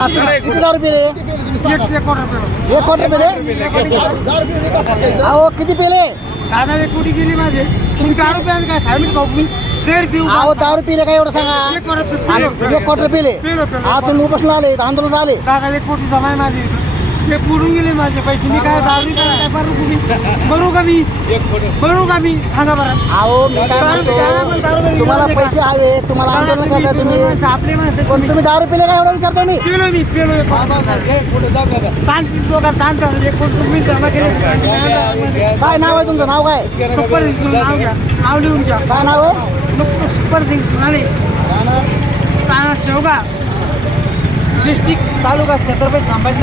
किती एक कोटी रुपये अहो किती पिले दादा एक कोटी गेली माझे. तुम्ही दारू प्यान काय खाऊ मी पिऊ अहो दारू पिले काय एवढं सांगा? रुपये एक कोटी पिलो. हा तुम्ही उपोषण आले आंदोलन आले. दादा एक कोटी जमा आहे माझे ते बुडून गेले माझे पैसे. मी काय दारू काय काय करू का मी मरू का मी? मरू का मी? सांगा बरं. अहो मी काय म्हणतो तुम्हाला पैसे हवे तुम्हाला आंदोलन करता तुम्ही आपले माणसं पण तुम्ही. दारू पिले काय एवढं विचारतो मी? पिलो मी पिलो. ताण दोघा ताण ताण एक कोटी रुपये जमा केले? काय नाव आहे तुमचं? नाव काय? सुपर सिंग नाव घ्या. नाव लिहून घ्या. काय नाव आहे? सुपर सिंग सुनाले. राणा. शेवगा. डिस्ट्रिक्ट तालुका छत्रपती संभाजी